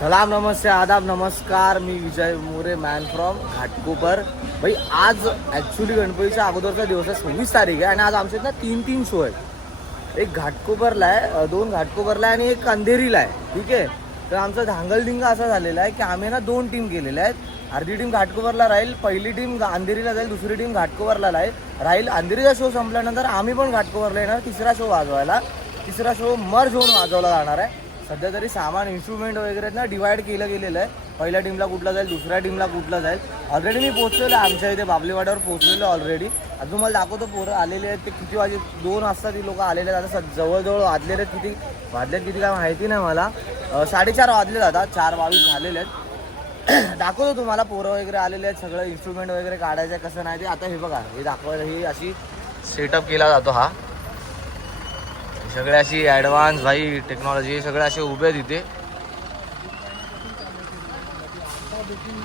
सलाम नमस्ते आदाब नमस्कार. मी विजय मोरे मॅन फ्रॉम घाटकोपर. भाई आज ॲक्च्युली गणपतीच्या अगोदरचा दिवस आहे, 26 तारीख आहे आणि आज आमच्या ना तीन शो आहेत. एक घाटकोपरला आहे, 2 घाटकोपरला आहे आणि एक अंधेरीला आहे. ठीक आहे. तर आमचा धांगलधिंगा असा झालेला आहे की आम्ही ना 2 टीम केलेल्या आहेत. अर्धी टीम घाटकोपरला राहील, पहिली टीम अंधेरीला जाईल, दुसरी टीम घाटकोपरला राहील. अंधेरीचा शो संपल्यानंतर आम्ही पण घाटकोपरला येणार तिसरा शो वाजवायला. तिसरा शो मर्ज होऊन वाजवला जाणार आहे. सध्या तरी सामान इन्स्ट्रुमेंट वगैरे ना डिवाइड केलं गेलेलं आहे. पहिल्या टीमला कुठला जाईल, दुसऱ्या टीमला कुठला जाईल. ऑलरेडी मी पोहोचलेलो आहे आमच्या इथे बाबलेवाड्यावर पोहोचलेलो ऑलरेडी. अजून मला दाखवतो पोरं आलेले आहेत ते किती वाजे. 2 वाजता ती लोक आलेले आहेत. आता जवळजवळ वाजलेले किती काय माहिती नाही मला. 4:30 वाजले जातात, 4:22 झालेले आहेत. दाखवतो तुम्हाला पोरं वगैरे आलेले आहेत. सगळं इन्स्ट्रुमेंट वगैरे काढायचं कसं नाही ते. आता हे बघा, हे दाखवायला ही अशी सेटअप केला जातो. हा सगळे अशी ॲडव्हान्स भाई टेक्नॉलॉजी सगळे असे उभे आहेत इथे.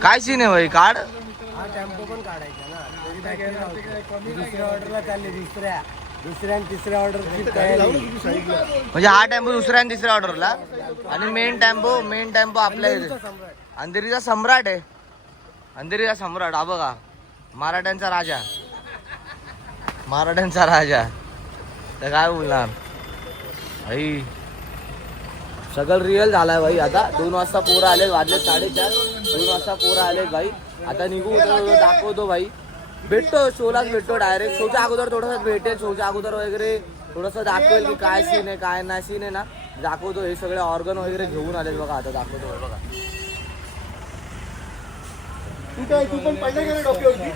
काय सीन आहे भाई काढ. हा टेम्पो पण काढायचा ना. दुसऱ्या ऑर्डरला चालले, दुसऱ्या आणि तिसऱ्या ऑर्डरची तयारी. म्हणजे हा टेम्पो दुसऱ्या आणि तिसऱ्या ऑर्डरला आणि मेन टेम्पो आपल्या इथे अंधेरीचा सम्राट आहे. अंधेरीचा सम्राट हा बघा, मराठ्यांचा राजा. तर काय बोलणार भाई, सगळं रिअल झालाय भाई. आता 2 वाजता पोरं आले, वाजले 4:30. 2 वाजता पोरं आले भाई. आता निघू दाखवतो भाई. भेटतो शोलाच भेटतो डायरेक्ट. शोच्या अगोदर थोडंसं भेटेल, शोच्या अगोदर वगैरे थोडंसं दाखवेल की काय सीन आहे काय नाही सीन आहे ना. दाखवतो. हे सगळे ऑर्गन वगैरे घेऊन आले बघा. आता दाखवतो बघा. तू पण पहिले गेले डोक्यावरती.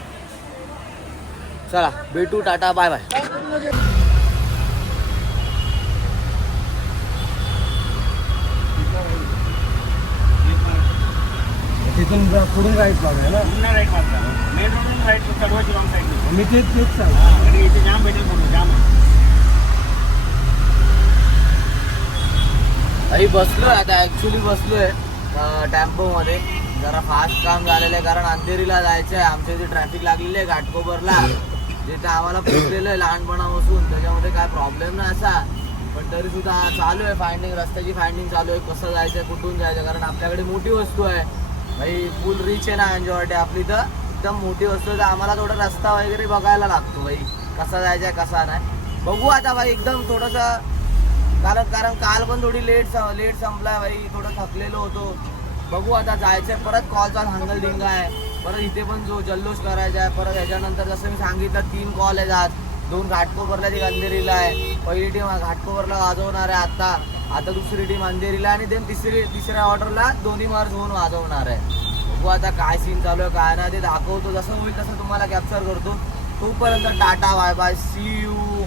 चला भेटू, टाटा बाय बाय. तिथून पुढून राईट मारूया ना. पुन्हा राईट मारता. मेन रोडून राईट चढवायची लॉंग साईड. मी तेच सांग. आणि इथे जाम भेटेल म्हणून जाम. आई बसलोय आता, ॲक्च्युली बसलोय टेम्पोमध्ये. जरा फास्ट काम झालेलं आहे कारण अंधेरीला जायचं आहे. आमच्या इथे ट्रॅफिक लागलेली आहे घाटकोपरला. जिथे आम्हाला पोचलेलं आहे लहानपणापासून, त्याच्यामध्ये काय प्रॉब्लेम नाही असा. पण तरी सुद्धा चालू आहे फाइंडिंग, रस्त्याची फाइंडिंग चालू आहे. कसं जायचं, कुठून जायचं, कारण आपल्याकडे मोठी वस्तू आहे भाई. फुल रिच आहे ना एन्जॉयटी आपली. तर एकदम मोठी वस्तू तर आम्हाला थोडा रस्ता वगैरे बघायला लागतो भाई, कसा जायचा आहे कसा नाही. बघू आता भाई. एकदम थोडंसं कारण काल पण थोडी लेट संपलाय भाई. थोडं थकलेलो होतो. बघू आता जायचं आहे. परत कॉलचा धांगलधिंगा आहे. परत इथे पण जो जल्लोष करायचा आहे. परत ह्याच्यानंतर जसं मी सांगितलं 3 कॉल आहेत. 2 घाटकोपरला, 1 अंधेरीला आहे. पहिली टीम घाटकोपरला वाजवणार आहे आता दुसरी टीम अंधेरीला आणि देन तिसऱ्या ऑर्डरला दोन्ही मार्च होऊन वाजवणार आहे. बघू आता काय सीन चालू आहे काय नाही ते दाखवतो. जसं होईल तसं तुम्हाला कॅप्चर करतो. तोपर्यंत tata bye bye, see you.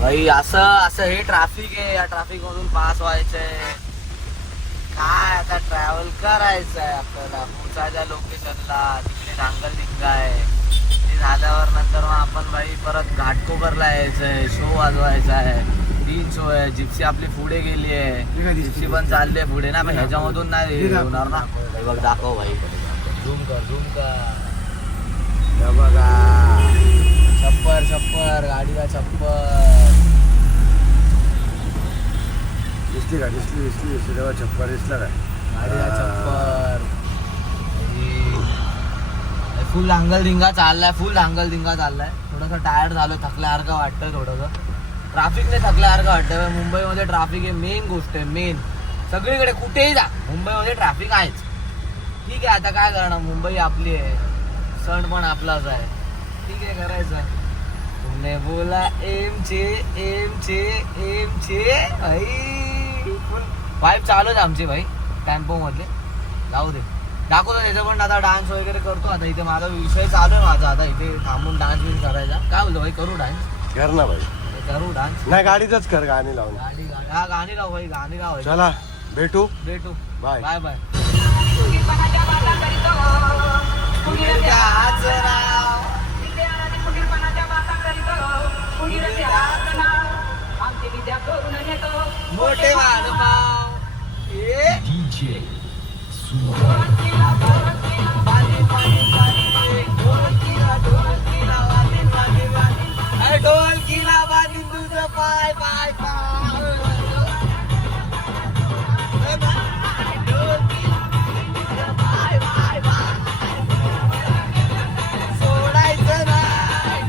भाई असं हे ट्रॅफिक आहे. या ट्रॅफिक मधून पास व्हायचंय. काय आता ट्रॅव्हल करायचंय आपल्याला पोचायच्या लोकेशनला. तिकडे धांगलधिंगा आहे. ते झाल्यावर नंतर मग आपण भाई परत घाटकोपरला यायचंय. शो वाजवायचा आहे. 3 शो आहे. जिप्सी आपली पुढे गेली आहे. जिप्सी पण चालली आहे पुढे ना. पण ह्याच्यामधून नाही होणार ना. बघ दाखव भाई. झूम कर. बघा छप्पर गाडीला छप्पर दिसली तेव्हा छप्पर दिसला काय. गाडीला छप्पर. फुल धांगलधिंगा चाललाय. थोडंसं टायर्ड झालो, थकल्यासारखं वाटतंय. थोडंसं ट्रॅफिकने थकल्यासारखं वाटतंय. मुंबईमध्ये ट्रॅफिक हे मेन गोष्ट आहे. मेन सगळीकडे कुठेही जा मुंबईमध्ये ट्रॅफिक आहेच. ठीक आहे आता काय करणार, मुंबई आपली आहे. सण पण आपलाच आहे. ठीक आहे करायचं. तुमने बोला एम चे भाई. वाईफ चालूच आमची भाई टेम्पो मधले. जाऊ दे दाखवतो त्याचं पण. आता डान्स वगैरे करतो. आता इथे माझा विषय चालू आहे माझा. आता इथे थांबून डान्स बिन्स करायचा. काय बोलतो भाई, करू डान्स? कर ना भाई. करू डान्स. नाही गाडीतच कर, गाणी लावून. गाणी लाव भाई, गाणी लाव. चला भेटू. Bye bye. मोठे वाढपाव ढोल किला बांधून तुझं पाय पाय सोडायचं नाही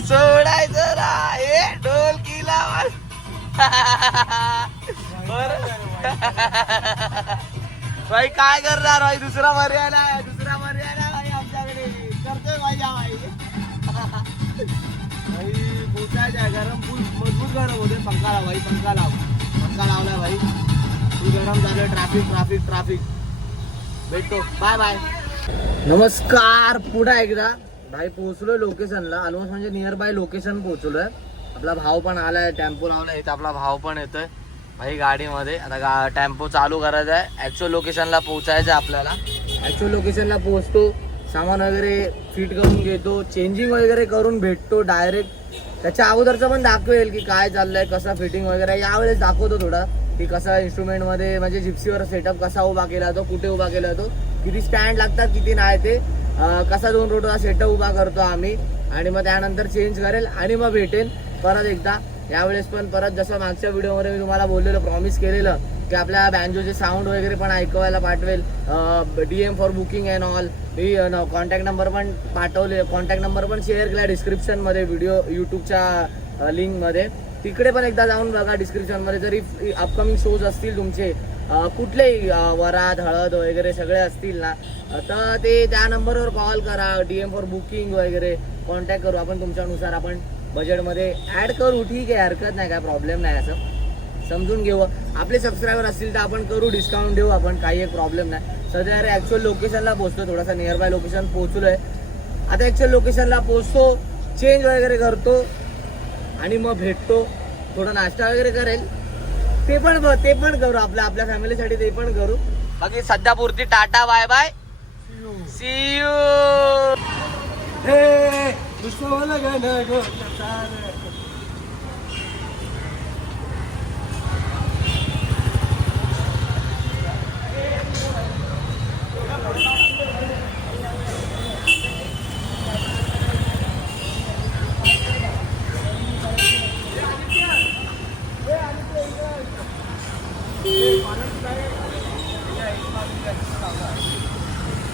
सोडायचं नाही ढोल किला भाई काय करणार भाई दुसरा मर्यादा भाई आमच्याकडे करतोय माझ्या भाई भाई पोचायचं आहे गरम फुल मजबूत गरम होते पंखा लाव भाई पंखा लावलाय भाई फुल गरम झालं ट्रॅफिक भेटतो बाय बाय नमस्कार पुढे एकदा भाई पोहोचलोय लोकेशनला ऑलमोस्ट म्हणजे नियर बाय लोकेशन पोहोचलोय आपला भाव पण आलाय टेम्पो लावलाय इथं आपला भाव पण येतोय भाई गाडीमध्ये आता टेम्पो चालू करायचा आहे ऍक्च्युअल लोकेशनला पोहोचायचं आहे आपल्याला ऍक्च्युअल लोकेशनला पोहोचतो सामान वगैरे फिट करून घेतो चेंजिंग वगैरे करून भेटतो डायरेक्ट त्याच्या अगोदरचं पण दाखवेल की काय चाललंय कसं फिटिंग वगैरे यावेळेस दाखवतो थोडा की कसा इन्स्ट्रुमेंटमध्ये म्हणजे जिप्सीवर सेटअप कसा उभा केला जातो कुठे उभा केला जातो किती स्टँड लागतात किती नाही ते कसा 2 रोडचा सेटअप उभा करतो आम्ही आणि मग त्यानंतर चेंज करेल आणि मग भेटेल परत एकदा यावेळेस पण परत जसं मागच्या व्हिडिओमध्ये मी तुम्हाला बोललेलं प्रॉमिस केलेलं की आपल्या बँजोचे साऊंड वगैरे पण ऐकवायला पाठवेल DM for booking and all me contact number पण पाठवले कॉन्टॅक्ट नंबर पण शेअर केला डिस्क्रिप्शनमध्ये व्हिडिओ यूट्यूबच्या लिंकमध्ये तिकडे पण एकदा जाऊन बघा डिस्क्रिप्शनमध्ये जरी अपकमिंग शोज असतील तुमचे कुठलेही वरात हळद वगैरे सगळे असतील ना तर ते त्या नंबरवर कॉल करा DM फॉर बुकिंग वगैरे कॉन्टॅक्ट करू आपण तुमच्यानुसार आपण बजेटमध्ये ॲड करू ठीक आहे हरकत नाही काय प्रॉब्लेम नाही असं समजून घेऊ आपले सबस्क्रायबर असतील तर आपण करू डिस्काउंट देऊ आपण काही एक प्रॉब्लेम नाही सध्या अरे ॲक्च्युअल लोकेशनला पोहोचतो थोडासा नियर बाय लोकेशन पोहोचलो आहे आता ॲक्च्युअल लोकेशनला पोहोचतो चेंज वगैरे करतो आणि मग भेटतो थोडा नाश्ता वगैरे करेल ते पण करू आपल्या फॅमिलीसाठी ते पण करू बाकी सध्या पुरती tata bye bye see you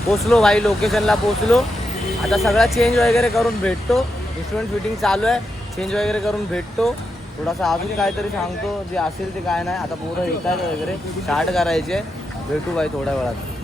पोचलो भाई लोकेशनला पोचलो आता सगळा चेंज वगैरे करून भेटतो इन्स्ट्रुमेंट फिटिंग चालू आहे चेंज वगैरे करून भेटतो थोडासा अजून काहीतरी सांगतो जे असेल ते काय नाही आता पोरं येतात वगैरे स्टार्ट करायचे भेटू भाई थोड्या वेळात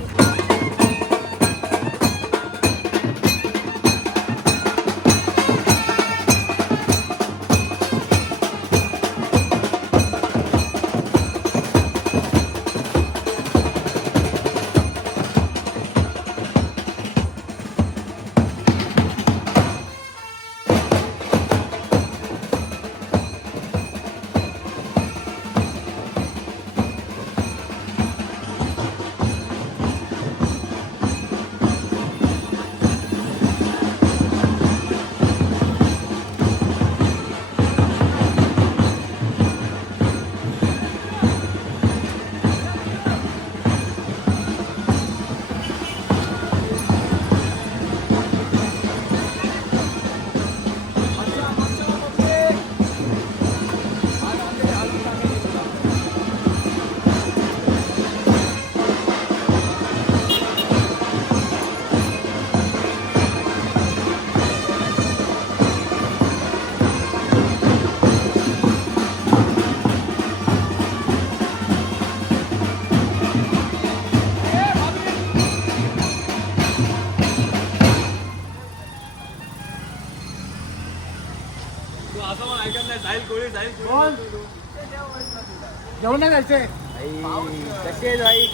जेवण नाही जायचंय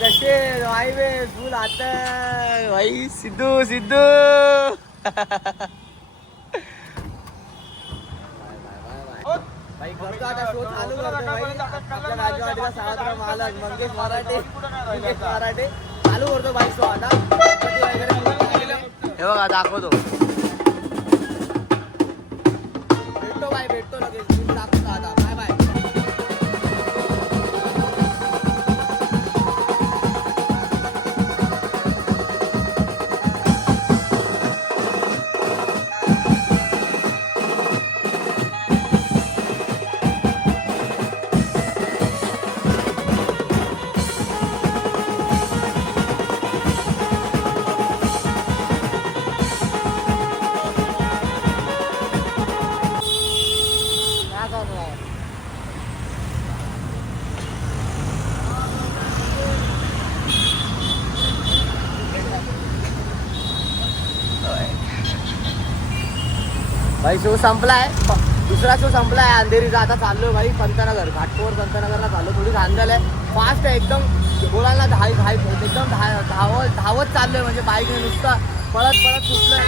कसे हायवे फुल आता भाई सिद्धू भाई करतो आता शो चालू करतो भाई आपल्या राजवाडीचा सावत्र मालक मंगेश मराठे चालू करतो भाई शो आता हे बघा दाखवतो भेटतो लगेच. मी दाखवतो आता. Bye bye. भाई शो संपलाय. दुसरा शो संपलाय अंधेरीचा. आता चाललोय भाई पंतनगर. घाटकोपर पंतनगरला चाललो. थोडी धांदल आहे. फास्ट आहे एकदम. बोलायला एकदम धावत चाललोय. म्हणजे बाईकने नुसतं पळत सुटलोय.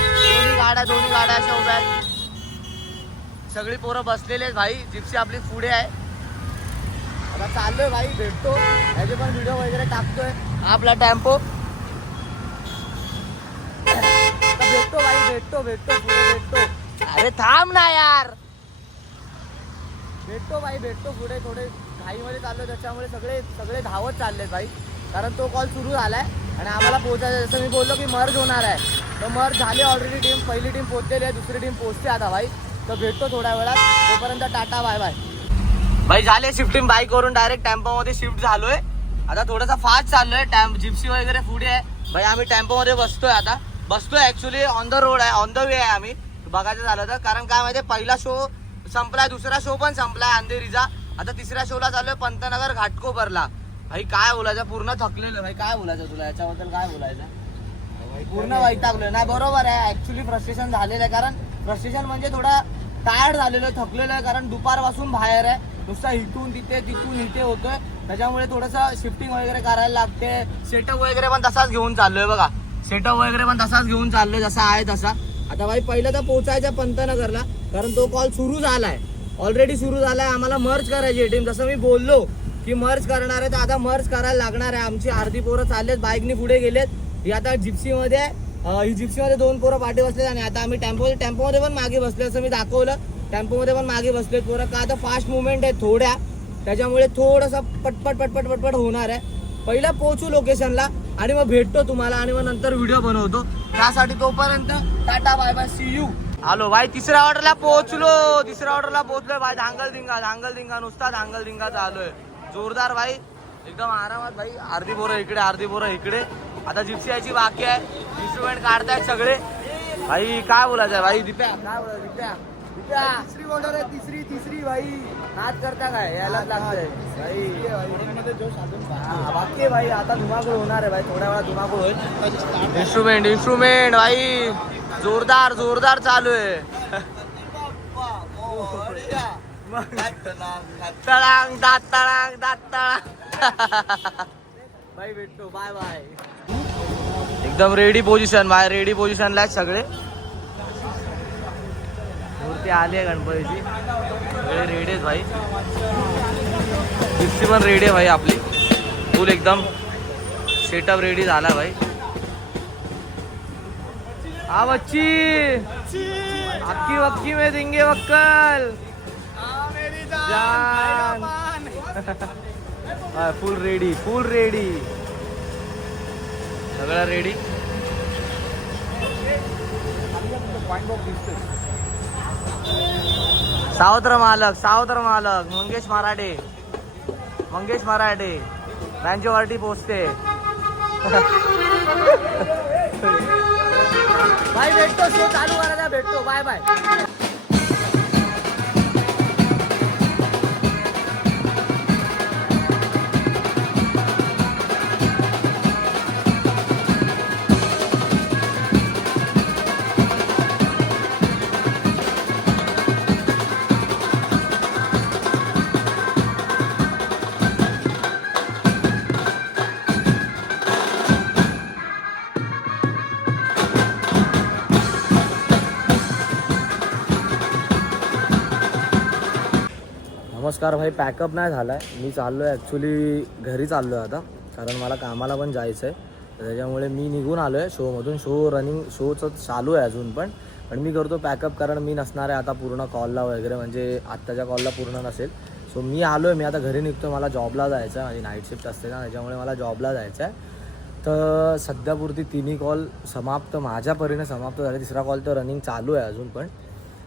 दोन्ही गाड्या अशा उभ्या आहेत. सगळी पोरं बसलेली आहेत भाई. जिप्सी आपली पुढे आहे. आता चाललोय भाई. भेटतो. याचे पण व्हिडिओ वगैरे टाकतोय. आपला टेम्पो भेटतो भाई. भेटतो पुढे भेटतो. अरे थांब ना यार. भेटतो भाई. भेटतो पुढे. थोडे घाईमध्ये चाललो त्याच्यामुळे सगळे धावत चाललेत भाई. कारण तो कॉल सुरू झालाय आणि आम्हाला पोहोचायचं. जसं मी बोललो की मर्ज होणार आहे. तर मर्ज झाली ऑलरेडी. टीम पहिली टीम पोहोचलेली आहे. दुसरी टीम पोहोचते आता भाई. तर भेटतो थोड्या वेळात. तोपर्यंत टाटा बाय बाय. भाई झाले शिफ्टिंग. बाईकवरून डायरेक्ट टेम्पोमध्ये शिफ्ट झालोय. आता थोडासा फास्ट चाललोय. जिप्सी वगैरे पुढे आहे भाई. आम्ही टेम्पोमध्ये बसतोय. आता बसतोय ऍक्च्युली ऑन द रोड आहे. ऑन द वे आहे आम्ही. बघायचं झालं तर. कारण काय माहितीये पहिला शो संपलाय. दुसरा शो पण संपलाय अंधेरीचा. आता तिसऱ्या शोला चाललोय पंतनगर घाटकोपरला. भाई काय बोलायचं. पूर्ण थकलेलो भाई. काय बोलायचं तुला याच्याबद्दल. काय बोलायचं. पूर्ण वैतागलोय. नाही बरोबर आहे. ऍक्च्युली फ्रस्ट्रेशन झालेलं आहे. कारण फ्रस्ट्रेशन म्हणजे थोडा टायर्ड झालेलो आहे. थकलेलो आहे. कारण दुपारपासून बाहेर आहे. नुसता इथून तिथे तिथून इथे होतोय. त्याच्यामुळे थोडंसं शिफ्टिंग वगैरे करायला लागते. सेटअप वगैरे पण तसाच घेऊन चाललोय बघा. सेटअप वगैरे पण तसाच घेऊन चाललोय जसा आहे तसा. आता भाई पहिलं तर पोहोचायचं पंतनगरला. कारण तो कॉल सुरू झालाय. ऑलरेडी सुरू झालाय. आम्हाला मर्ज करायची टीम. जसं मी बोललो की मर्ज करणार आहे. तर आता मर्ज करायला लागणार आहे. आमची अर्धी पोरं चाललेत. बाईकनी पुढे गेलेत. ही आता जिप्सीमध्ये ही जिप्सीमध्ये 2 पोरं पाठी बसलेत. आणि आता आम्ही टेम्पोमध्ये पण मागे बसले. असं मी दाखवलं. टेम्पोमध्ये पण मागे बसलेत पोरं. का आता फास्ट मुवमेंट आहे थोड्या. त्याच्यामुळे थोडंसं पटपट होणार आहे. पहिला पोहोचू लोकेशनला आणि मग भेटतो तुम्हाला. आणि मग नंतर व्हिडिओ बनवतो. त्यासाठी तोपर्यंत tata bye bye. See you. आलो भाई. तिसऱ्या ऑर्डरला पोहोचलोय भाई. धांगल नुसता धांगल चालूय. जोरदार भाई. एकदम आरामात भाई. अर्धी पोरं इकडे. आता जिप्सी यायची बाकी आहे. इन्स्ट्रुमेंट काढतायत सगळे भाई. काय बोलायचं भाई. दिप्या काय बोलायचं. दिप्या तिसरी ऑर्डर आहे. तिसरी भाई. नाच करता काय. यायलाच लागतंय भाई. बाकी भाई. आता धुमाकूळ होणार आहे भाई. थोड्या वेळा धुमाकूळ होईल. इन्स्ट्रुमेंट भाई. जोरदार चालू आहे. तळांग दात भाई. भेटतो. Bye bye. एकदम रेडी पोझिशन भाई. रेडी पोझिशनला आहेत सगळे. मूर्ती आली आहे गणपतीची. सगळे रेडी आहेत भाई. जिप्सी पण रेडी आहे भाई आपली. फुल एकदम सेटअप रेडी झाला भाई. हा बच्ची अक्की वक्की में देंगे वक्कल जान. फुल रेडी सगळं रेडी. सावत्र मालक मंगेश मराठे बँचोवरती पोचते. भाई भेटतो. शो चालू करायला भेटतो. Bye bye. नमस्कार भाई. पॅकअप नाही झाला आहे. मी चाललो आहे ॲक्च्युली घरी चाललो आहे आता. कारण मला कामाला पण जायचं आहे. त्याच्यामुळे मी निघून आलो आहे शोमधून. शोचं चालू आहे अजून पण. पण मी करतो पॅकअप कारण मी नसणार आहे आता पूर्ण कॉलला वगैरे, म्हणजे आत्ताच्या कॉलला पूर्ण नसेल. सो मी आलो आहे, मी आता घरी निघतो, मला जॉबला जायचं आहे, माझी नाईट शिफ्ट असते ना त्याच्यामुळे मला जॉबला जायचं आहे. तर सध्यापुरती तिन्ही कॉल समाप्त, माझ्या परीने समाप्त झाले. तिसरा कॉल तर रनिंग चालू आहे अजून पण.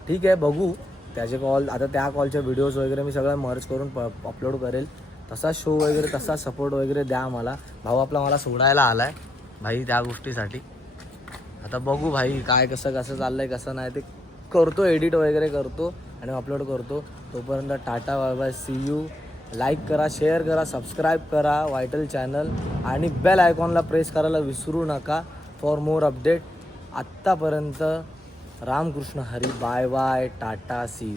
ठीक आहे, बघू त्याचे कॉल. आता त्या कॉलचे व्हिडिओज वगैरे मी सगळं मर्ज करून अपलोड करेल. तसा शो वगैरे तसा सपोर्ट वगैरे द्या मला. भाऊ आपला मला सोडायला आला आहे भाई त्या गोष्टीसाठी. आता बघू भाई काय कसं चाललं आहे कसं नाही ते करतो, एडिट वगैरे करतो आणि अपलोड करतो. तोपर्यंत tata, bye bye, see you. Like करा, शेअर करा, सबस्क्राईब करा वायटल चॅनल आणि बेल आयकॉनला प्रेस करायला विसरू नका फॉर मोर अपडेट. आत्तापर्यंत Ramkrishna Hari, bye bye, tata, see you.